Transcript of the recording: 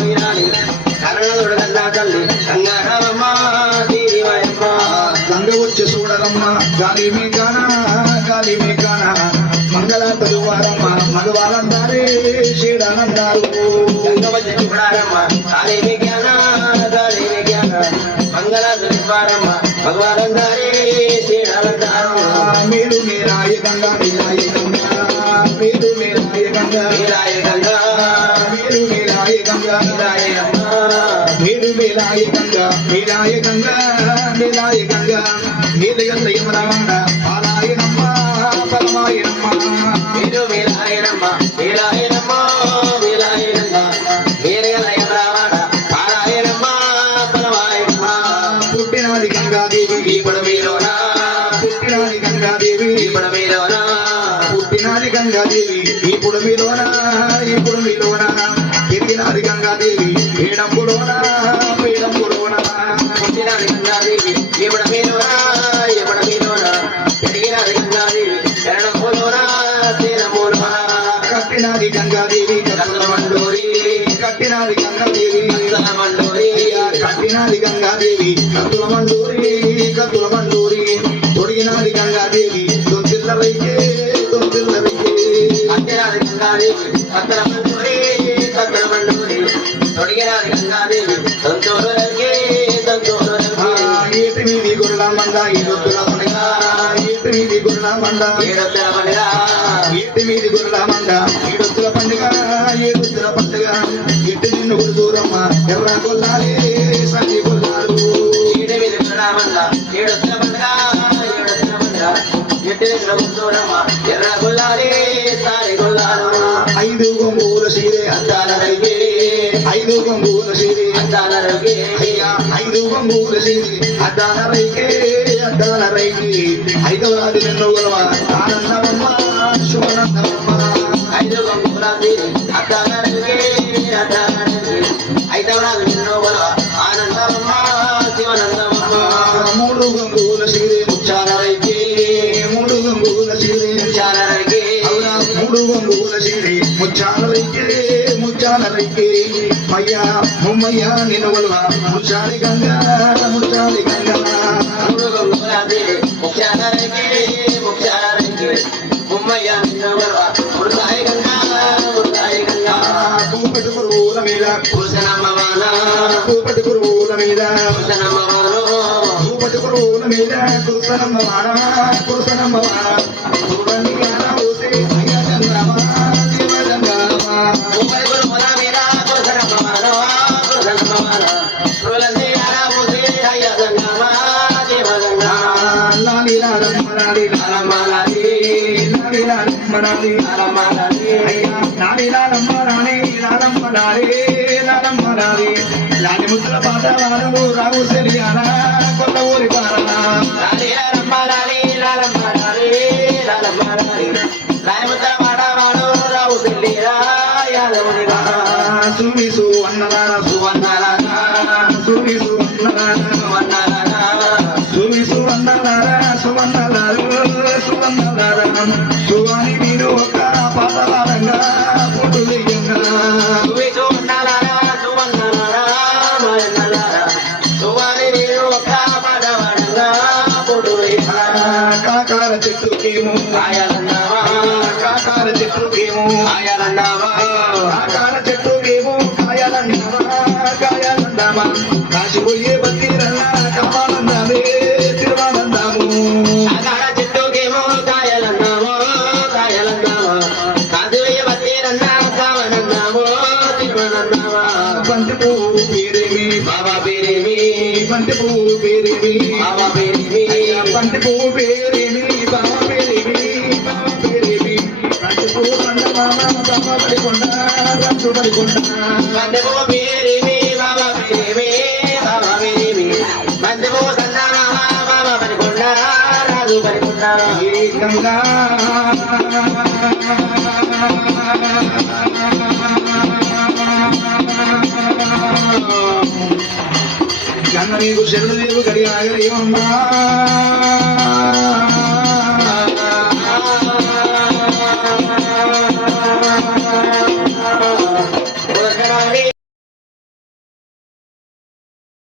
విరాని కనలూరు కన్నా తల్లి గంగారామమ్మ దేవి మాయమ్మ గంగ వచ్చి చూడరమ్మ గాలి మీ గాన గాలి మీ గాన మంగళ తరువారమ్మ భగవానందారే శ్రీరామందారు మీరు మీరాయ గంగా మీరాయ గంగా మీరు మీరాయ గంగా గంగా మీరు మీరాయ గంగా మీరు మీరాయ గంగా మీరాయ గంగా మీరాయ గంగా పాలాయనమ్మ పరమాయనమ్మ మీరు పరమాయనమ్మ పుట్టినాది గంగాదేవి గంగాదేవి పీడంబులోన పీడంబులోన పుట్టినది గంగాదేవి ఇప్పుడు మీలోనా ఇప్పుడు మీలోనా పెరిగినది గంగాదేవి శరణం మూలోనా శరణం గంగాదేవి ఏటి మీది గురుల పండుగ. ఏటి మీది గురుల మంద ఈడొత్తుల పండుగ ఏడొత్తుల పండుగ. ఎట్టి నిన్ను గురు ఎర్ర కొల్లాలి సంచి కొల్లారు ఏడు మీద ప్రణామంద ఏడొత్తల పండుగ ఏడొత్తల పండుగ. ఎట్టి ఎర్ర గొల్లాలి సారి గొల్లాలు ఐదు సీరే అందాల రవి ఐదు గొంగూల సీరే అందాల రవి అయ్యా. సీరే అద్దాల రైకే అద్దాల రైకి ఐదవది నిన్ను గొలవ ఆనందమమ్మ శుభనందమమ్మ ఐదు గంగుల తీరి అద్దాల రవికే అద్దాల రవికే ఐదవరాలు నిన్నో గొలవ ఆనందమమ్మ శివనందమమ్మ మూడు గంగుల సీరే ముచ్చాల రైకి మూడు గంగుల సీరే చాలా రవికే అవునా? మూడు గంగుల సీరే ముచ్చాల రైకి ముచ్చాల రైకి మయ్యా ముమ్మయ్య నిన్ను గొలవ ముచ్చాలి గంగా ముచ్చాలి గంగా. మూడు గంగుల తీరి ముఖ్యాల రవికే ముఖ్యాల రవికే ముమ్మయ్య నిన్నో గొలవ ముడతాయి గంగా ముడతాయి గంగా. కూపటి పురుగుల మీద పురుషనమ్మ వాన కూపటి పురుగుల మీద పురుషనమ్మ వానో కూపటి పురుగుల మీద కురుసనమ్మ వాడ కురుసనమ్మ వాడ చూడండి నారమ్మ నారి నారమ్మ నారి రాయముద్ర వాడవాడు రావు సెల్లిరా యాదవునిగా సుమిసు అన్నదాన సువన్నారాగా సుమిసు అన్నదాన సుమిసు అన్నదాన కాసిపోయే బతీరన్నా కమ్మాలన్నావే తిరువాలన్నాము అగాడ చెట్టుకేమో కాయాలన్నావో కాయాలన్నావా? కాదువయ్య బతీరన్నా కావనన్నావో తిరువనన్నావా బంతి పువ్వు పేరేమి? బాబా పేరేమి? బంతి పువ్వు పేరేమి? బాబా పేరేమి? బంతి పువ్వు పేరేమి? బావ పేరేమి? బావ పేరేమి? బంతి పువ్వు పండ మామ బావ పడికొండ రంగు పడికొండ. బందెబో పేరేమి బాబా గంగా గంగ నీకు శరణు నీవు